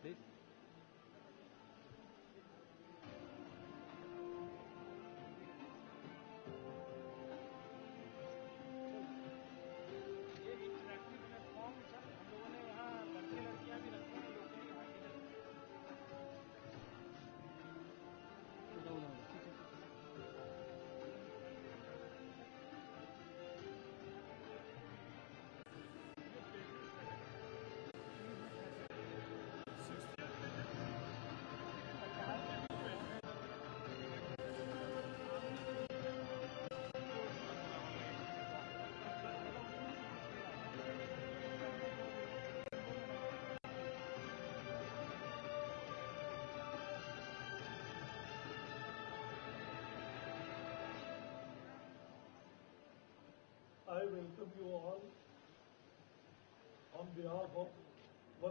please. ये interactive platform sir हम लोगों ने यहाँ लड़के लड़कियाँ भी रखे हैं लोग के यहाँ इधर I welcome you all on behalf of 1.25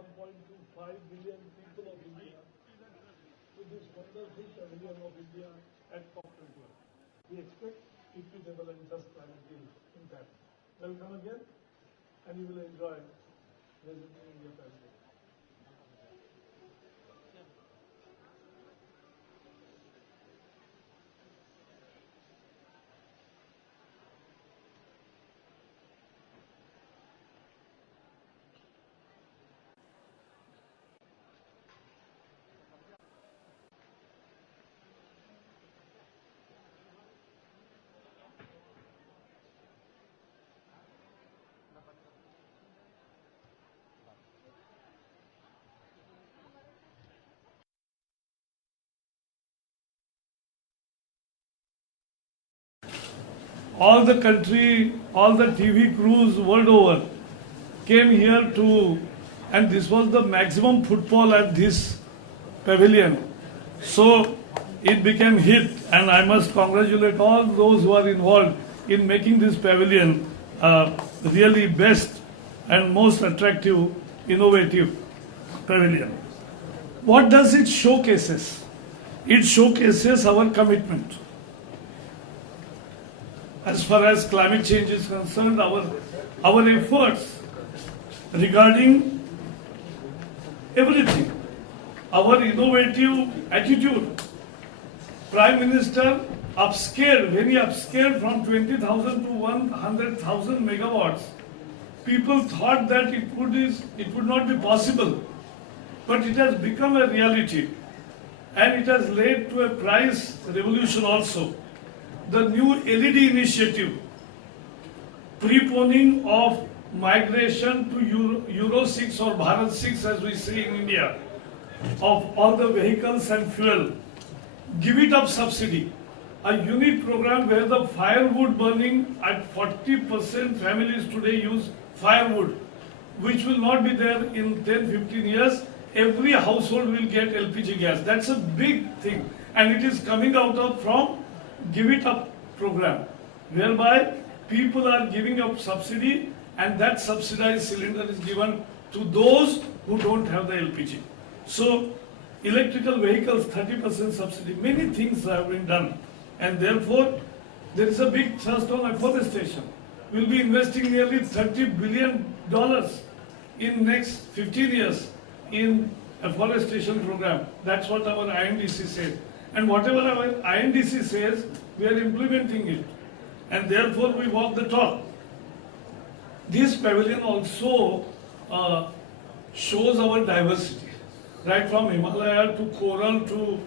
billion people of India to this wonderful pavilion of India at COP21. We expect equitable and just climate in that. Welcome again, and you will enjoy visiting India Pavilion. All the country, all the TV crews world over came here to, and this was the maximum footfall at this pavilion. So it became hit, and I must congratulate all those who are involved in making this pavilion really best and most attractive, innovative pavilion. What does it showcases? It showcases our commitment. As far as climate change is concerned, our efforts regarding everything, our innovative attitude. Prime Minister upscaled, very upscaled from 20,000 to 100,000 megawatts. People thought that it would not be possible, but it has become a reality, and it has led to a price revolution also. The new LED initiative, preponing of migration to Euro 6 or Bharat 6 as we say in India, of all the vehicles and fuel, give it up subsidy, a unique program where the firewood burning at 40% families today use firewood, which will not be there in 10-15 years. Every household will get LPG gas. That's a big thing, and it is coming out of from Give It Up program, whereby people are giving up subsidy, and that subsidized cylinder is given to those who don't have the LPG. So electrical vehicles, 30% subsidy, many things have been done, and therefore there is a big thrust on afforestation. We'll be investing nearly $30 billion in next 15 years in afforestation program. That's what our INDC said. And whatever our INDC says, we are implementing it. And therefore we walk the talk. This pavilion also shows our diversity, right from Himalaya to Coral to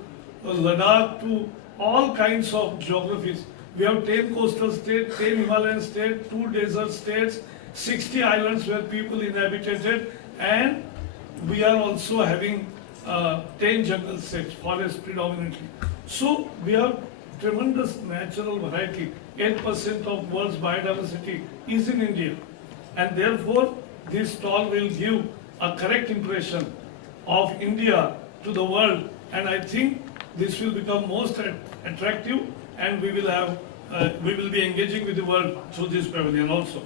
Ladakh to all kinds of geographies. We have 10 coastal states, 10 Himalayan states, 2 desert states, 60 islands where people inhabited, and we are also having 10 jungle states, forests predominantly. So we have tremendous natural variety. 8% of world's biodiversity is in India, and therefore this stall will give a correct impression of India to the world, and I think this will become most attractive, and we will be engaging with the world through this pavilion also.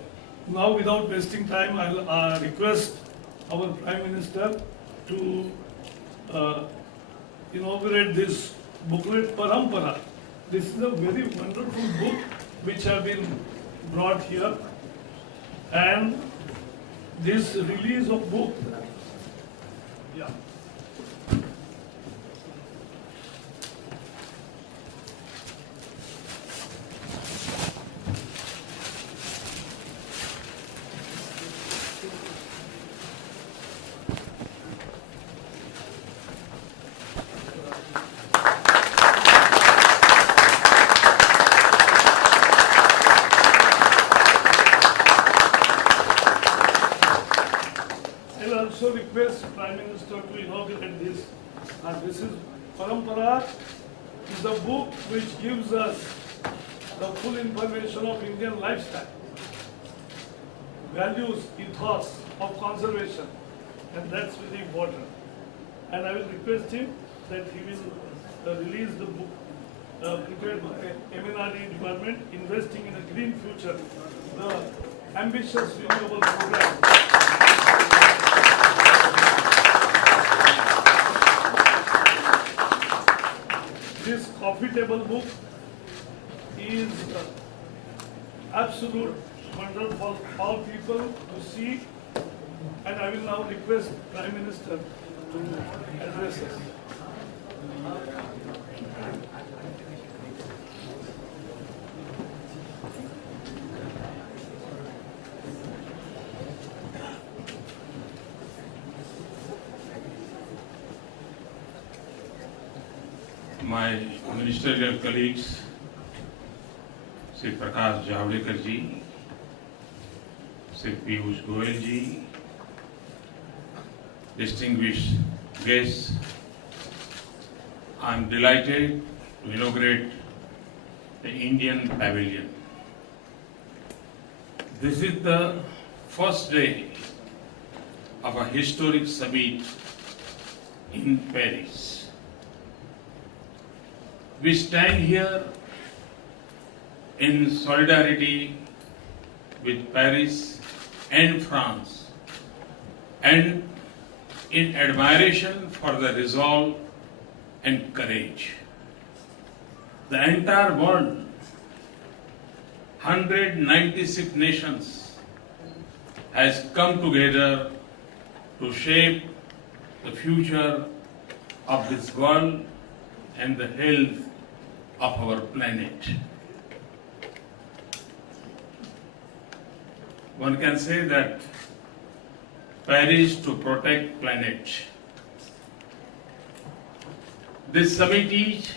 Now, without wasting time, I'll request our Prime Minister to inaugurate this booklet, Parampara. This is a very wonderful book which have been brought here, and this release of book, yeah, This is Parampara, is a book which gives us the full information of Indian lifestyle, values, ethos of conservation, and that's very important. And I will request him that he will release the book prepared by MNRE department, Investing in a Green Future, the ambitious renewable program. This coffee table book is absolute wonder for all people to see, and I will now request Prime Minister to address us. My ministerial colleagues, Sri Prakash Javadekar ji, Sri Piyush Goyal ji, distinguished guests, I am delighted to inaugurate the Indian Pavilion. This is the first day of a historic summit in Paris. We stand here in solidarity with Paris and France and in admiration for the resolve and courage. The entire world, 196 nations, has come together to shape the future of this world and the health of our planet. One can say that Paris to protect planet. This summit is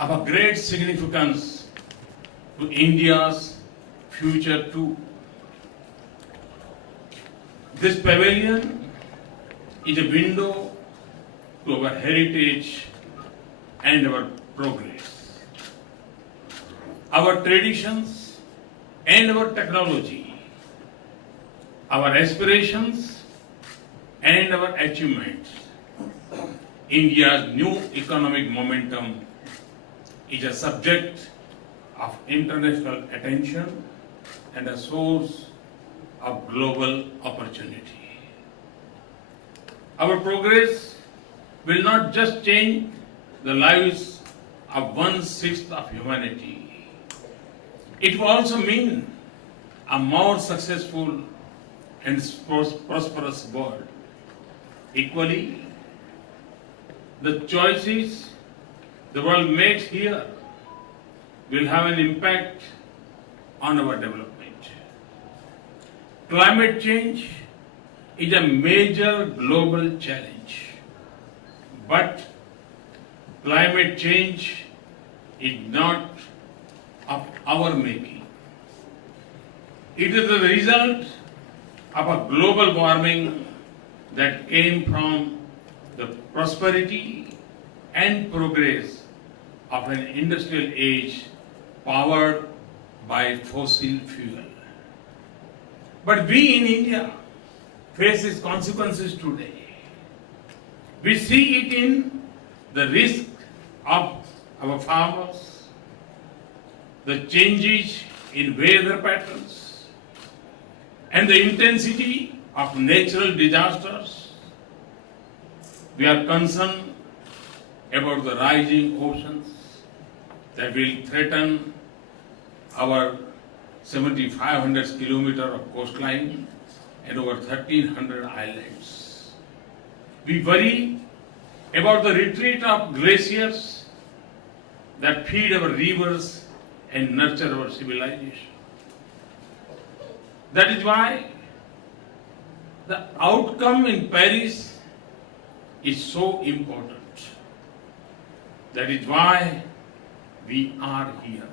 of a great significance to India's future too. This pavilion is a window to our heritage and our progress, our traditions and our technology, our aspirations and our achievements. India's new economic momentum is a subject of international attention and a source of global opportunity. Our progress will not just change the lives of 1/6 of humanity. It will also mean a more successful and prosperous world. Equally, the choices the world makes here will have an impact on our development. Climate change is a major global challenge, but climate change is not of our making. It is the result of a global warming that came from the prosperity and progress of an industrial age powered by fossil fuel. But we in India face its consequences today. We see it in the risk of our farmers, the changes in weather patterns, and the intensity of natural disasters. We are concerned about the rising oceans that will threaten our 7,500 kilometers of coastline and over 1,300 islands. We worry about the retreat of glaciers that feed our rivers and nurture our civilization. That is why the outcome in Paris is so important. That is why we are here.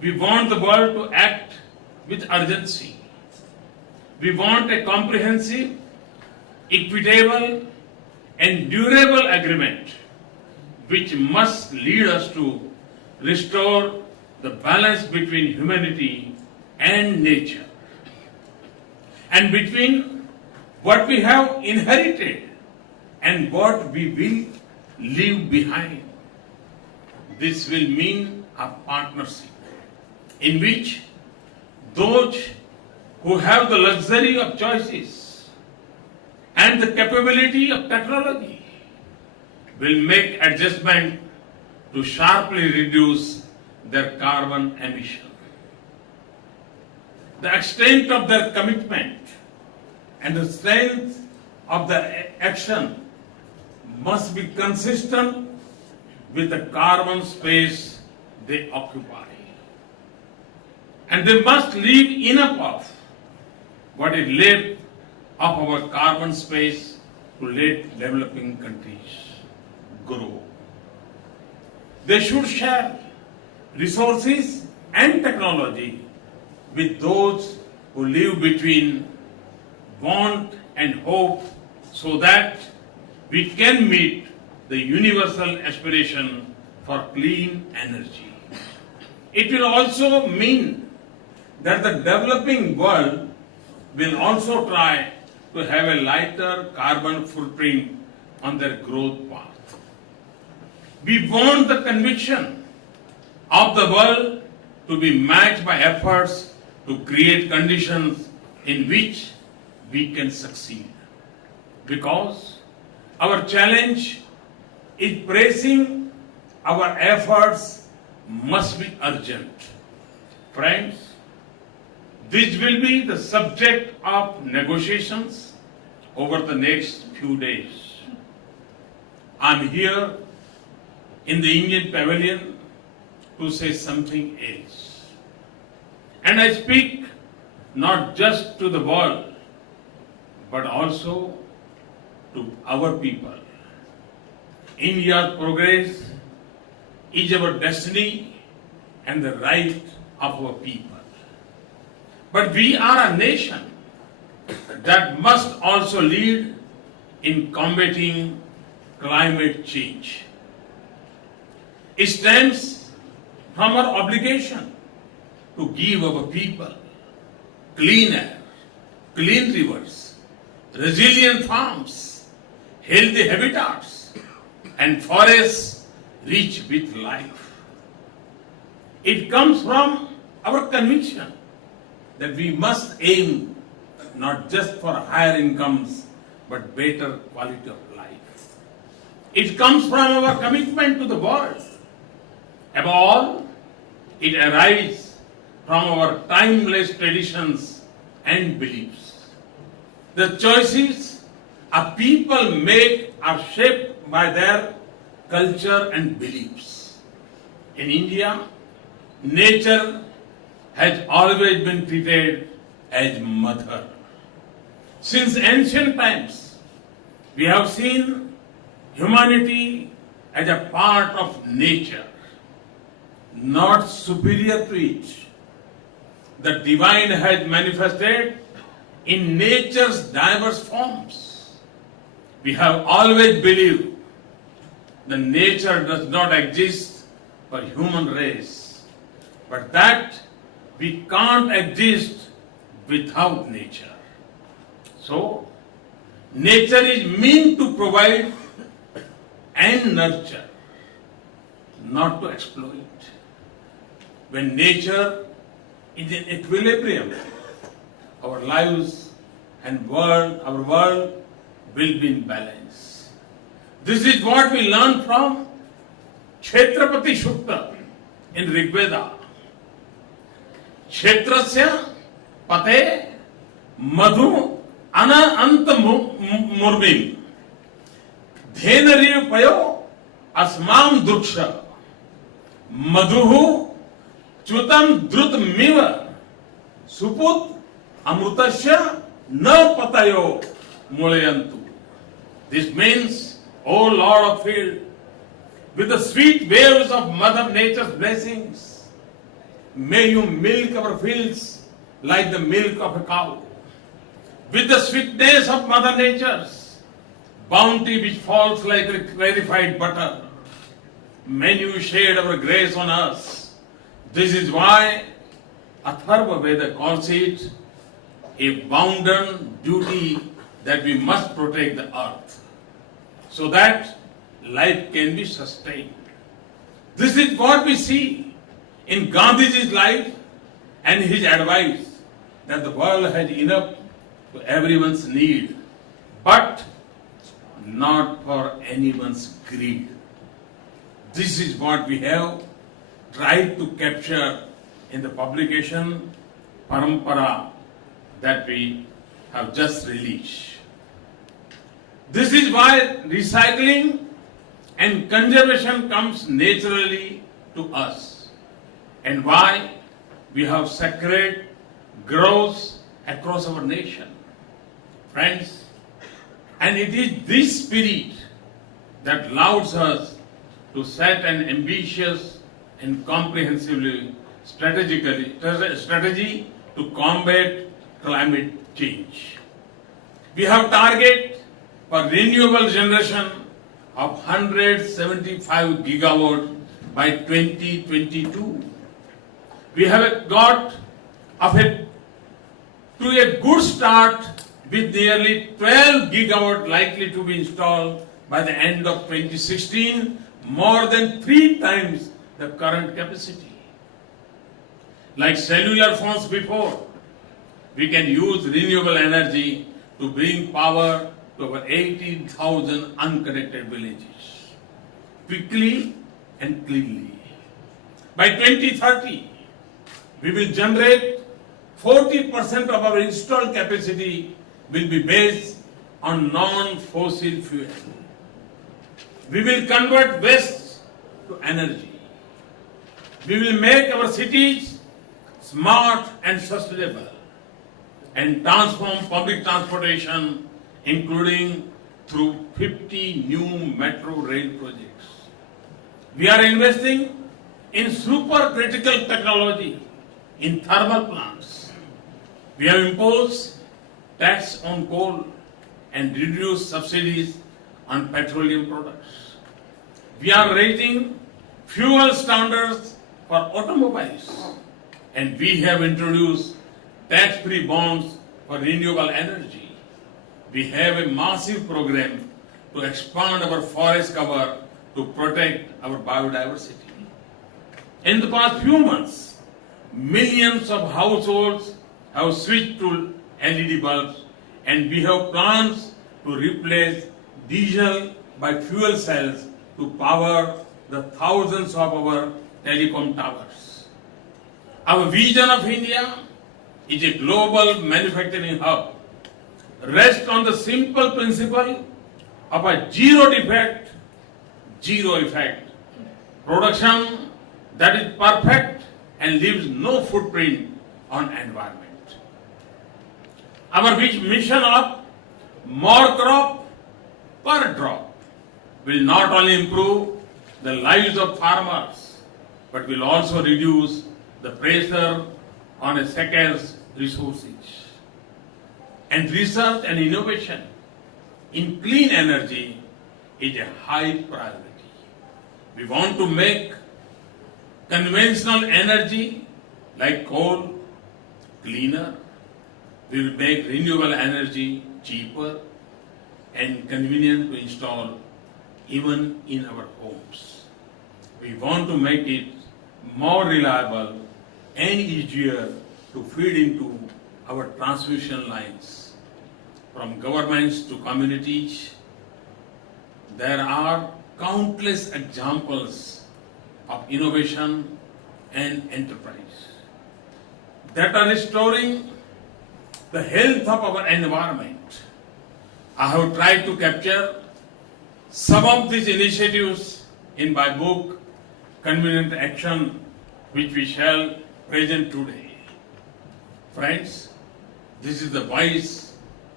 We want the world to act with urgency. We want a comprehensive, equitable, and durable agreement which must lead us to restore the balance between humanity and nature, and between what we have inherited and what we will leave behind. This will mean a partnership in which those who have the luxury of choices and the capability of technology will make adjustment to sharply reduce their carbon emission. The extent of their commitment and the strength of their action must be consistent with the carbon space they occupy. And they must leave enough of what is left of our carbon space to let developing countries grow. They should share resources and technology with those who live between want and hope so that we can meet the universal aspiration for clean energy. It will also mean that the developing world will also try to have a lighter carbon footprint on their growth path. We want the conviction of the world to be matched by efforts to create conditions in which we can succeed. Because our challenge is pressing, our efforts must be urgent. Friends, this will be the subject of negotiations over the next few days. I'm here in the Indian Pavilion to say something else. And I speak not just to the world, but also to our people. India's progress is our destiny and the right of our people. But we are a nation that must also lead in combating climate change. It stems from our obligation to give our people clean air, clean rivers, resilient farms, healthy habitats, and forests rich with life. It comes from our conviction that we must aim not just for higher incomes, but better quality of life. It comes from our commitment to the world. Above all, it arises from our timeless traditions and beliefs. The choices a people make are shaped by their culture and beliefs. In India, nature has always been treated as mother. Since ancient times, we have seen humanity as a part of nature, not superior to it. The divine has manifested in nature's diverse forms. We have always believed that nature does not exist for human race, but that we can't exist without nature. So, nature is meant to provide and nurture, not to exploit. When nature is in equilibrium, our lives and our world will be in balance. This is what we learn from Kshetrapati Sukta in Rigveda. Kshetrasya pate madhu ana anta murmim dhenariv payo asmam duksha madhuhu chutam drutmiva suput amrutasya na patayo mulayantu. This means, O Lord of field, with the sweet waves of Mother Nature's blessings, may you milk our fields like the milk of a cow. With the sweetness of Mother Nature's bounty which falls like a clarified butter. Menu shared our grace on us. This is why Atharva Veda calls it a bounden duty that we must protect the earth so that life can be sustained. This is what we see in Gandhiji's life and his advice that the world has enough to everyone's need, but not for anyone's greed. This is what we have tried to capture in the publication Parampara that we have just released. This is why recycling and conservation comes naturally to us, and why we have sacred groves across our nation. Friends, and it is this spirit that allows us to set an ambitious and comprehensively strategy to combat climate change. We have target for renewable generation of 175 gigawatt by 2022. We have got to a good start with nearly 12 gigawatt likely to be installed by the end of 2016, more than 3 times the current capacity. Like cellular phones before, we can use renewable energy to bring power to our 18,000 unconnected villages quickly and cleanly. By 2030, we will generate 40% of our installed capacity will be based on non-fossil fuel. We will convert waste to energy. We will make our cities smart and sustainable and transform public transportation, including through 50 new metro rail projects. We are investing in supercritical technology in thermal plants. We have imposed tax on coal and reduced subsidies on petroleum products. We are raising fuel standards for automobiles, and we have introduced tax-free bonds for renewable energy. We have a massive program to expand our forest cover to protect our biodiversity. In the past few months, millions of households have switched to LED bulbs, and we have plans to replace diesel by fuel cells to power the thousands of our telecom towers. Our vision of India is a global manufacturing hub, rests on the simple principle of a zero defect, zero effect production that is perfect and leaves no footprint on environment. Our mission of more crop per drop will not only improve the lives of farmers, but will also reduce the pressure on a scarce resources. And research and innovation in clean energy is a high priority. We want to make conventional energy like coal cleaner. We will make renewable energy cheaper and convenient to install even in our homes. We want to make it more reliable and easier to feed into our transmission lines. From governments to communities, there are countless examples of innovation and enterprise that are restoring the health of our environment. I have tried to capture some of these initiatives in my book, Convenient Action, which we shall present today. Friends, this is the voice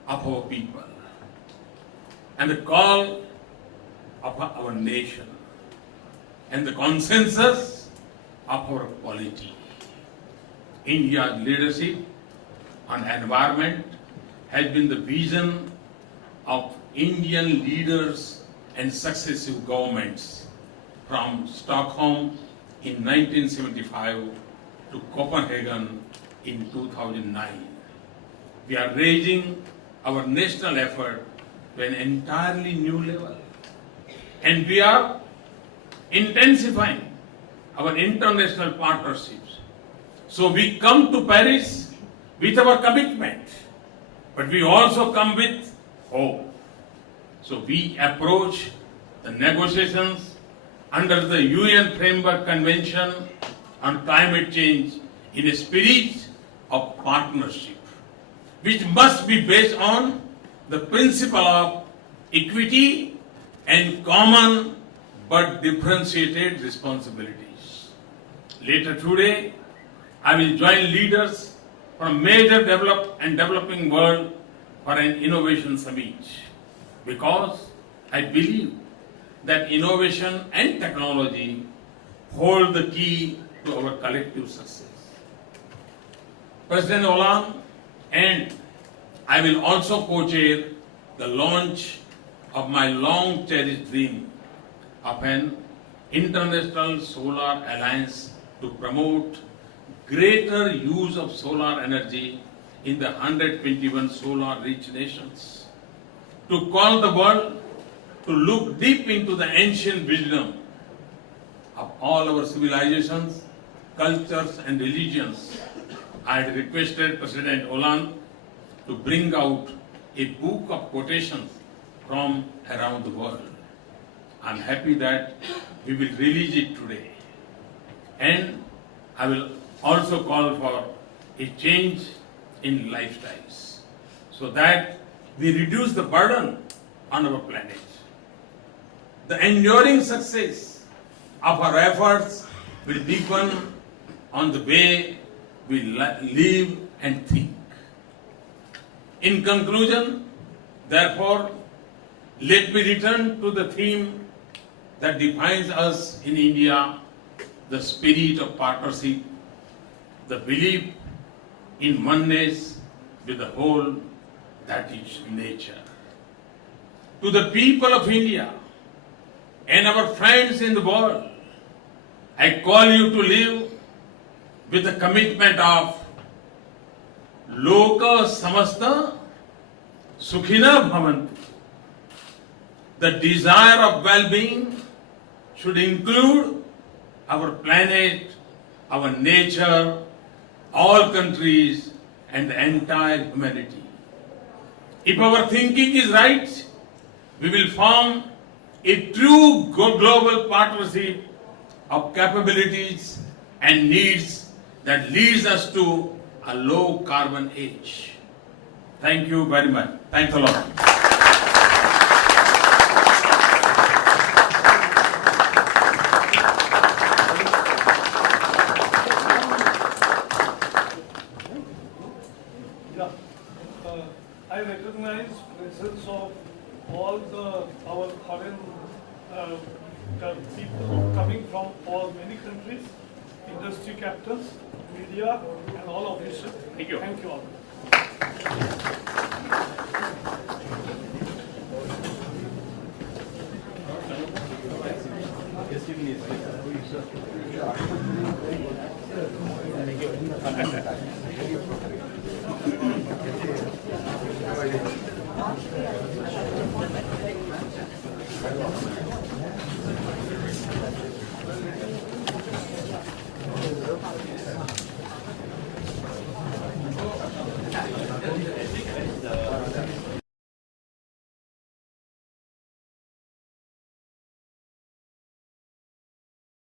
of our people and the call of our nation and the consensus of our polity. India's leadership on environment has been the vision of Indian leaders and successive governments from Stockholm in 1975 to Copenhagen in 2009. We are raising our national effort to an entirely new level. And we are intensifying our international partnerships. So we come to Paris with our commitment, but we also come with hope. So we approach the negotiations under the UN Framework Convention on Climate Change in a spirit of partnership, which must be based on the principle of equity and common but differentiated responsibilities. Later today, I will join leaders from major developed and developing world for an innovation summit, because I believe that innovation and technology hold the key to our collective success. President Hollande and I will also co-chair the launch of my long-cherished dream of an international solar alliance to promote greater use of solar energy in the 121 solar-rich nations, to call the world to look deep into the ancient wisdom of all our civilizations, cultures and religions. I had requested President Hollande to bring out a book of quotations from around the world. I am happy that we will release it today. And I will also call for a change in lifestyles so that we reduce the burden on our planet. The enduring success of our efforts will depend on the way we live and think. In conclusion, therefore, let me return to the theme that defines us in India, the spirit of partnership, the belief in oneness with the whole, that is nature. To the people of India and our friends in the world, I call you to live with the commitment of Loka Samasta Sukhina Bhavantu. The desire of well-being should include our planet, our nature, all countries, and the entire humanity. If our thinking is right, we will form a true global partnership of capabilities and needs that leads us to a low carbon age. Thank you very much. Thanks a lot. I recognize presence of all our foreign people coming from many countries, industry captains, media, and all officials. Thank you. Thank you all. Thank you.